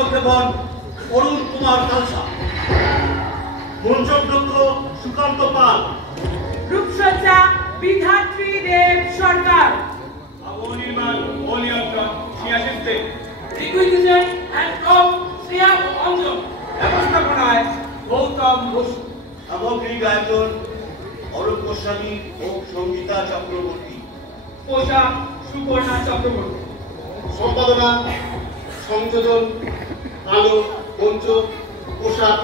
কর্তব্যপন অরুণ কুমার খালসা, মঞ্চোধ্যক্ষ সুকান্ত পাল, রূপসজ্জা বিধাত্রী দেব সরকার, নির্মাণ ও নিয়ন্ত্রণ সিয়াসিস De, requisition and prop Shreya Anjan, ব্যবস্থাপনায় গৌতম বসু, সামগ্রিক আয়োজন অরূপ গোস্বামী ও সঙ্গীতা চক্রবর্তী, পোশাক সুপর্ণা চক্রবর্তী, সম্পাদনা সংযোজন আলো মঞ্চ পোশাক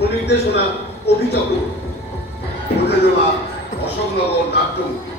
ও নির্দেশনা অভি চক্রবর্তী, প্রযোজনা অশোকনগর নাট্যমূর্তি।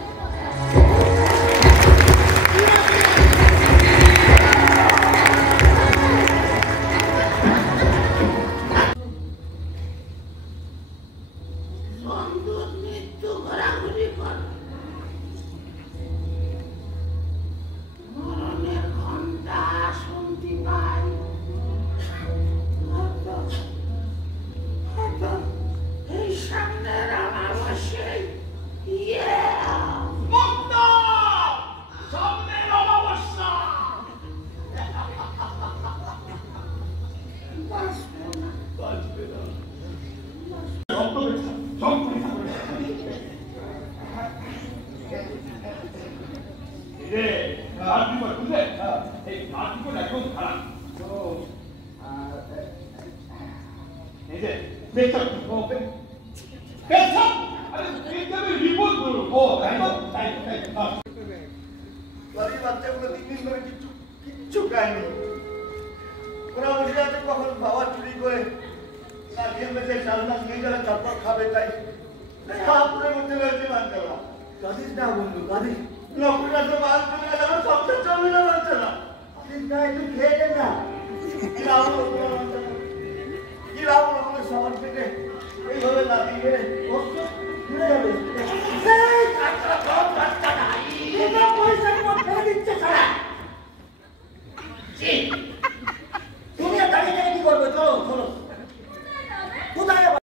কিচ্ছু খায়নি, ওরা বসে আছে কখন বাবা চুরি করে তারপর খাবে, তাই খাওয়ার মধ্যে রয়েছে মানতেলা। কাঁদিস না বন্ধু, কাঁদিস, নকল আছে মাছ চলে গেলে আমার সংসার চলবে না, মানছে না। কাঁদিস না, একটু খেয়ে দে না। কি লাভ হলো আমাদের সবার পেটে এইভাবে লাফিয়ে গেলে কষ্ট ঘুরে যাবে। তুমি দাঁড়িয়ে কি করবে? চলো চলো